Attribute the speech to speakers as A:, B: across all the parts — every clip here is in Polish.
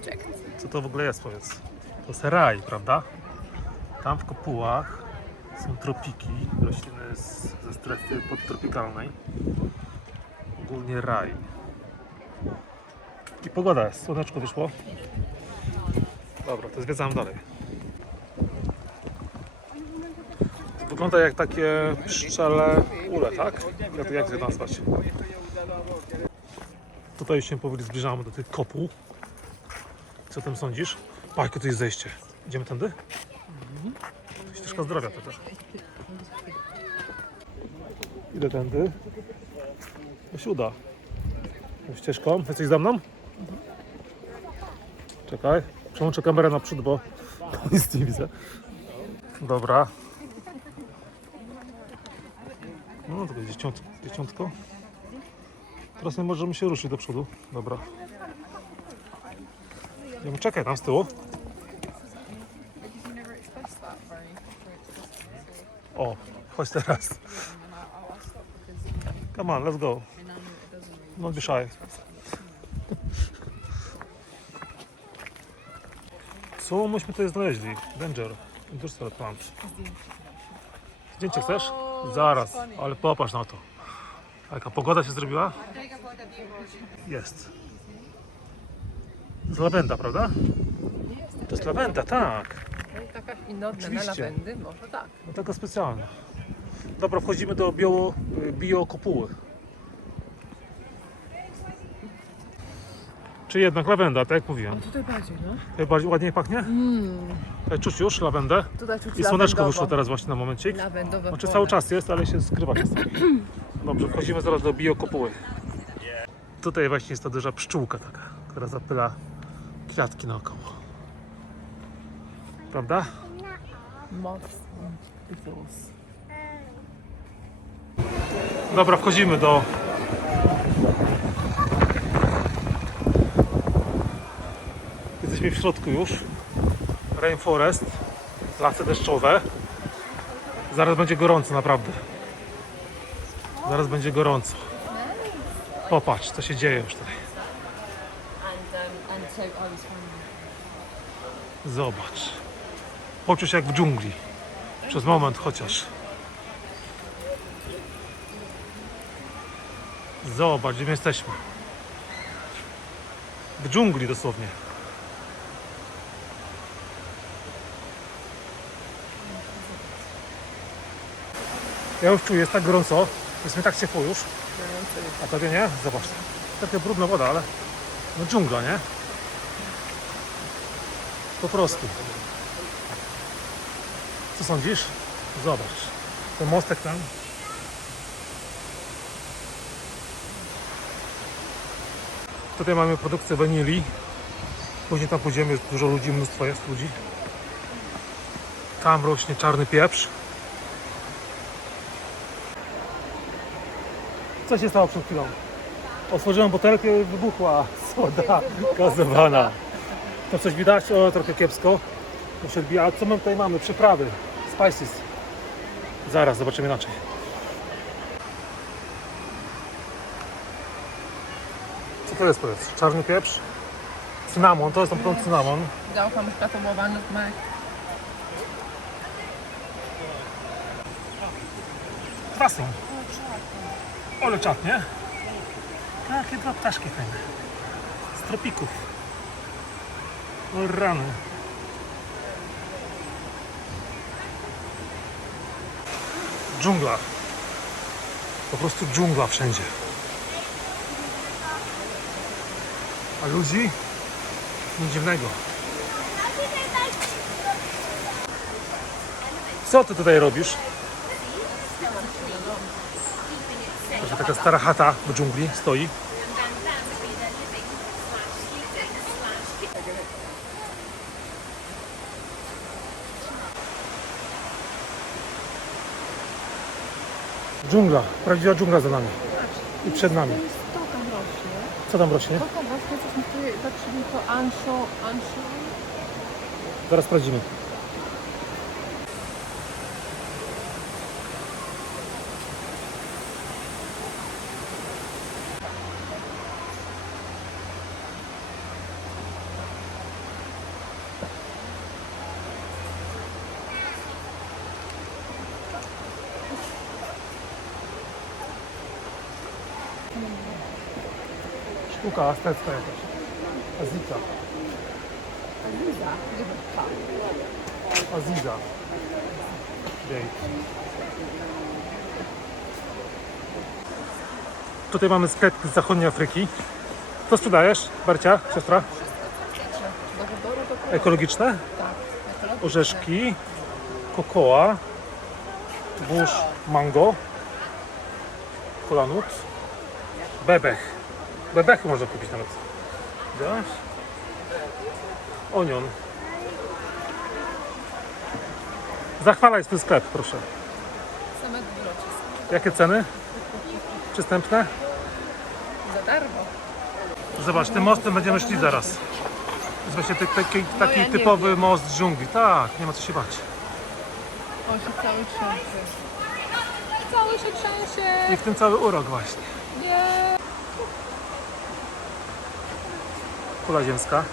A: project.
B: Co to w ogóle jest, powiedz? To jest raj, prawda? Tam w kopułach są tropiki, rośliny z, ze strefy podtropikalnej. Ogólnie raj. I pogoda jest, słoneczko wyszło. Dobra, to zwiedzamy dalej. Wygląda jak takie pszczele ule, tak? Jak, jak to nazwać? Tutaj się powoli zbliżamy do tych kopuł. Co tam sądzisz? Pa, jakie to jest zejście. Idziemy tędy? Ścieżka zdrowia to też. Idę tędy. To się uda. Tą Ścieżką. Jesteś za mną? Czekaj. Przełączę kamerę na przód, bo nic nie widzę. Dobra. No, jest dzieciąt, dzieciątko. Teraz nie możemy się ruszyć do przodu. Dobra. Ja mu czekaj tam z tyłu. O, chodź teraz. Come on, let's go. Don't be shy. Co myśmy tutaj znaleźli? Danger. Industrial plant. Zdjęcie chcesz? Zaraz, ale popatrz na to. Jaka pogoda się zrobiła? Jest. To jest lawenda, prawda? To jest lawenda, tak.
A: Taka inna odmiana
B: Oczywiście.
A: lawendy, może tak.
B: No taka specjalna. Dobra, wchodzimy do bio, bio kopuły. Czy jednak lawenda, tak jak mówiłem.
A: Tutaj bardziej, no.
B: Tutaj bardziej ładniej pachnie? Tutaj Czuć już lawendę.
A: Tutaj czuć
B: I słoneczko
A: lawendowo.
B: wyszło teraz właśnie na momencik.
A: Lawendowe
B: Znaczy
A: pole.
B: cały czas jest, ale się skrywa czasami. Dobrze, wchodzimy zaraz do biokopuły. Tutaj właśnie jest ta duża pszczółka taka, która zapyla kwiatki naokoło. Prawda?
A: Moths and beetles.
B: Dobra, wchodzimy do. Jesteśmy w środku już. Rainforest, lasy deszczowe. Zaraz będzie gorąco, naprawdę. Zaraz będzie gorąco. Popatrz, co się dzieje już tutaj. Zobacz. Poczuć jak w dżungli. Przez moment chociaż. Zobacz, gdzie my jesteśmy. W dżungli dosłownie. Ja już czuję, jest tak gorąco. Jest mi tak ciepło już. A tobie nie? Zobacz. Taka brudna woda, ale no dżungla, nie? Po prostu. Co sądzisz? Zobacz. Ten mostek tam. Tutaj mamy produkcję wanilii. Później tam pójdziemy, jest dużo ludzi, mnóstwo jest ludzi. Tam rośnie czarny pieprz. Co się stało przed chwilą? Otworzyłem butelkę i wybuchła soda gazowana. To coś widać? O, trochę kiepsko. To się odbija. A co my tutaj mamy? Przyprawy. Spices. Zaraz zobaczymy inaczej. Co to jest powiedz? Czarny pieprz? Cynamon, to jest na pewno cynamon.
A: Działka muszkatołowana z mek.
B: Dwa są. Ole czat, nie? Takie dwa ptaszki fajne. Z tropików. O rany. Dżungla. Po prostu dżungla wszędzie. A ludzi? Nic dziwnego. Co ty tutaj robisz? To taka stara chata w dżungli stoi. Dżungla, prawdziwa dżungla za nami. I przed nami.
A: To tam rośnie.
B: Co tam rośnie?
A: To tam rośnie, coś mi tutaj zaczyna to ansho, ansho.
B: Zaraz sprawdzimy. Sztuka aztecka jakaś. Azika.
A: Liza, Liza.
B: Aziza. Jej. Tutaj mamy sklep z zachodniej Afryki. Co sprzedajesz, Barcia, siostra? Ekologiczne?
A: tak.
B: Orzeszki, kokoa, burz mango, kolanut, bebech. Bebechy można kupić nawet. Widziałaś? Onion. Zachwalaj swój sklep, proszę.
A: Same.
B: Jakie ceny? Przystępne?
A: Za darmo.
B: Zobacz, tym mostem będziemy szli zaraz. To jest właśnie taki, taki
A: ja nie
B: typowy most dżungli. Tak, nie ma co się bać.
A: On się cały trzęsie. Cały się trzęsie.
B: I w tym cały urok właśnie.
A: Nie.
B: Kula ziemska.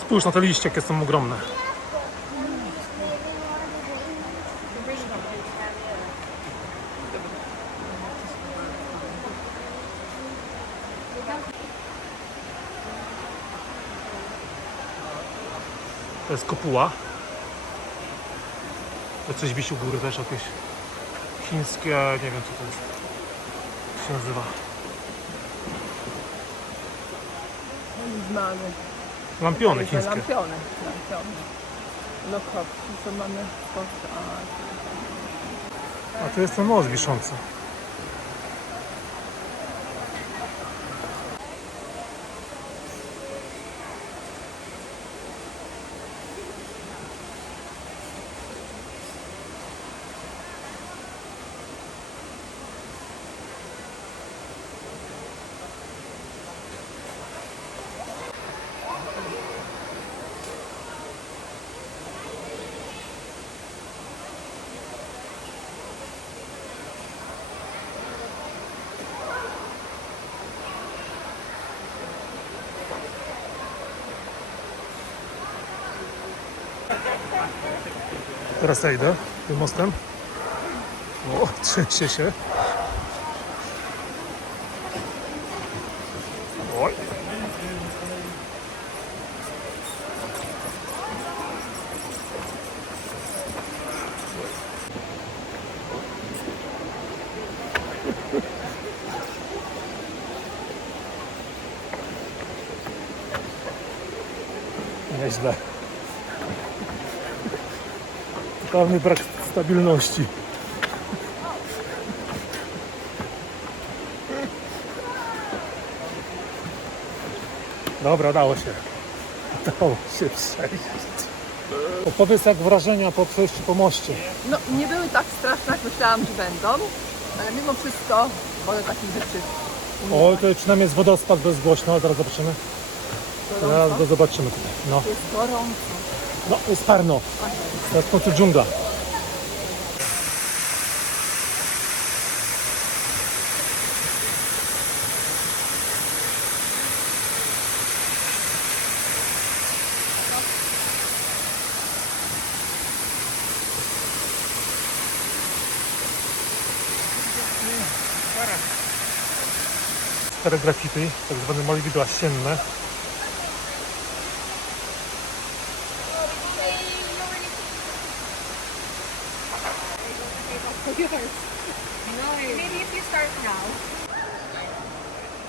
B: Spójrz na te liście, jakie są ogromne. To jest kopuła. To coś wisi u góry też jakieś chińskie, nie wiem co to jest. Się nazywa.
A: Mamy.
B: Lampiony chińskie.
A: Lampiony. Lampiony. No kopci, co mamy w Polsce. A,
B: to jest ten most wiszący. Teraz ja idę tym mostem. O, trzęsie się. Oj. Nieźle. Totalny brak stabilności. Dobra, dało się. Dało się przejść. Opowiedz jak wrażenia po przejściu po moście.
A: No nie były tak straszne, jak myślałam, że będą. Ale mimo wszystko wolę takich rzeczy.
B: O, to przynajmniej jest wodospad bezgłośno, zaraz zobaczymy. Zaraz go zobaczymy tutaj. No,
A: Jest gorąco.
B: No jest parno. To jest po prostu dżungla. Stare graffiti, tak zwane malowidła ścienne.
C: Maybe if you start now.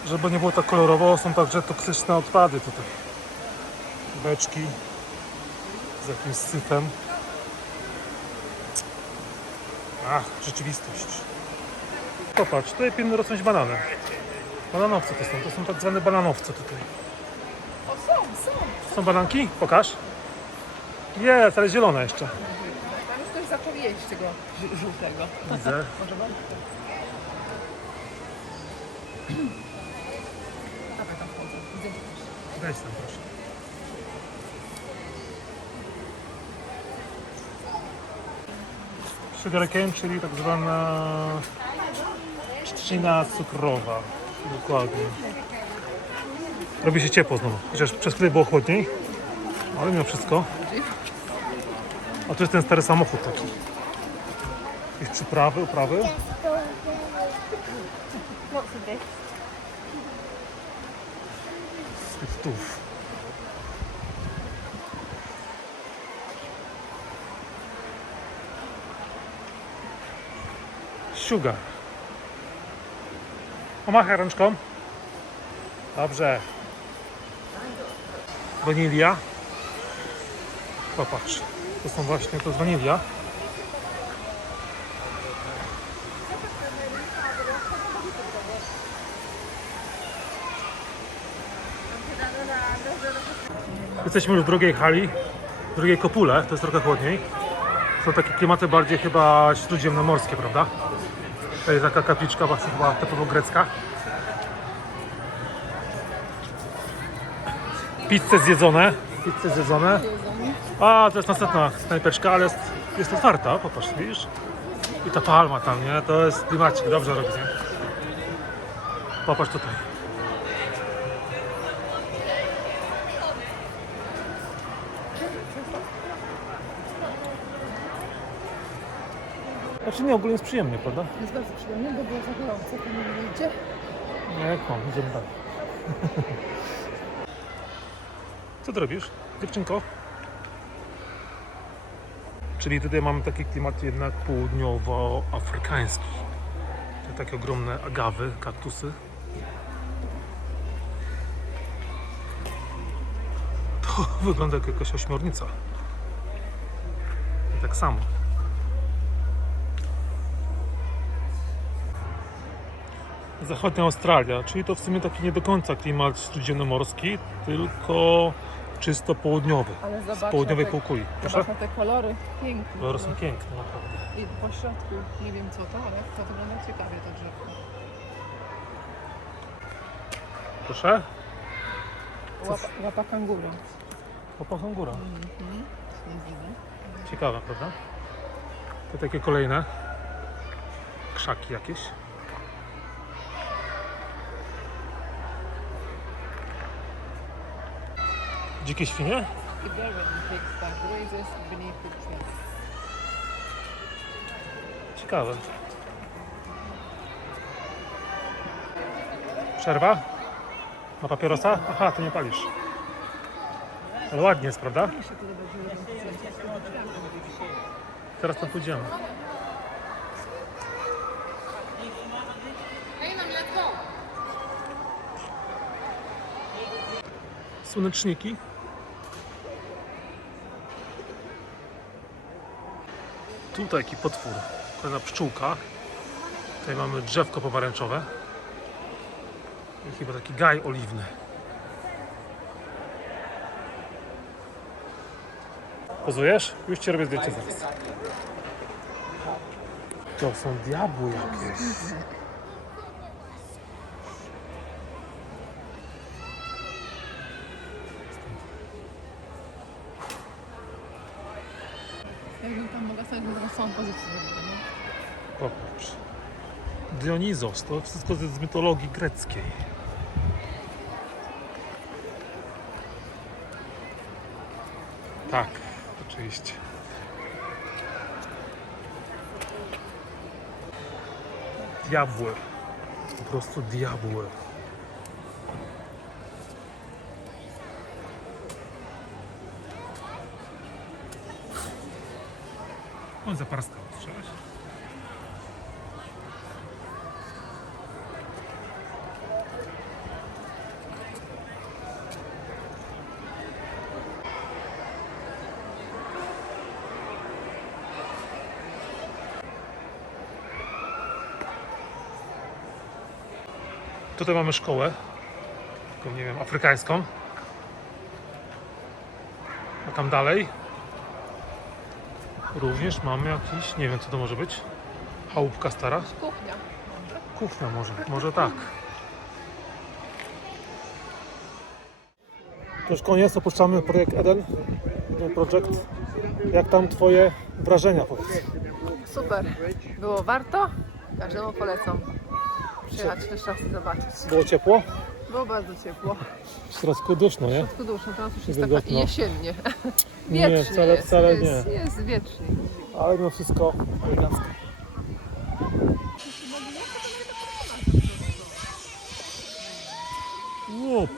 B: Żeby nie było tak kolorowo, są także toksyczne odpady tutaj. Beczki z jakimś syfem. Ach, rzeczywistość. Popatrz, tutaj powinny rosnąć banany. Bananowce to są, to są tak zwane bananowce tutaj.
A: O, są, są.
B: Są bananki? Pokaż. Jest, ale zielone jeszcze.
A: Zaczął jeść tego żółtego.
B: Widzę.
A: Może być? Dawaj tam wchodzę. Widzę, że też.
B: Weź tam proszę. Sugarcane, czyli tak zwana trzcina cukrowa. Dokładnie. Robi się ciepło znowu. Chociaż przez chwilę było chłodniej, ale mimo wszystko. A tu jest ten stary samochód taki. Jakieś przyprawy, uprawy.
C: Lots of this.
B: Swiftów. Sugar. Pomachaj rączką. Dobrze. Wanilia. Popatrz. To są właśnie, to jest wanilia. Jesteśmy już w drugiej hali, w drugiej kopule, to jest trochę chłodniej. Są takie klimaty bardziej chyba śródziemnomorskie, prawda? To jest taka kapliczka właśnie chyba typowo grecka. Pizze zjedzone. Pizze zjedzone. A, to jest następna snajpeczka, ale jest, jest otwarta, popatrz, widzisz? I ta palma tam, nie? To jest klimacik, dobrze robi, nie? Popatrz tutaj. Znaczy nie, ogólnie jest przyjemnie, prawda?
A: Jest bardzo przyjemnie, bo było za gorąco, to nie wyjdzie.
B: Nie, kom, idziemy dalej. Co ty robisz, dziewczynko? Czyli tutaj mamy taki klimat jednak południowoafrykański. Te takie ogromne agawy, kaktusy. To wygląda jak jakaś ośmiornica. I tak samo. Zachodnia Australia, czyli to w sumie taki nie do końca klimat śródziemnomorski, tylko czysto południowy,
A: Ale
B: z południowej
A: te,
B: półkuli. Proszę?
A: te kolory. Piękne.
B: Kolory są piękne, naprawdę.
A: I po środku, nie wiem co to, ale to wygląda ciekawie to drzewko.
B: Proszę?
A: Łapa, łapa. Mhm. Nie zwidzę.
B: Ciekawe, prawda? To takie kolejne krzaki jakieś. Dzikie świnie? Ciekawe. Przerwa? Ma papierosa? Aha, ty nie palisz. Ale ładnie jest, prawda? Teraz tam pójdziemy. Słoneczniki. Tutaj taki potwór. Kolejna pszczółka. Tutaj mamy drzewko pomarańczowe. I chyba taki gaj oliwny. Pozujesz? Już ci robię zdjęcie. To są diabły jakieś.
A: Stać, to na samą pozycję?
B: Popatrz. Dionizos, to wszystko z mitologii greckiej. Tak, oczywiście. Diabły. Po prostu diabły. On zaparskał, słyszałeś? Tutaj mamy szkołę, taką nie wiem, afrykańską. A tam dalej również mamy jakiś, nie wiem co to może być, chałupka stara.
A: Kuchnia.
B: Kuchnia może, może tak. To już koniec, opuszczamy projekt Eden, Eden Project. Jak tam Twoje wrażenia powiedz?
A: Super. Było warto. Każdemu polecam. Przyjechać też raz zobaczyć.
B: Było ciepło?
A: Było bardzo ciepło.
B: W środku duszno, nie?
A: Tu duszno, teraz już jest
B: Wilgotno.
A: taka jesiennie.
B: Nie,
A: Wiecznie
B: wcale-
A: jest,
B: wcale
A: jest,
B: nie.
A: Jest wiecznie.
B: Ale mimo wszystko elegancko. Łup.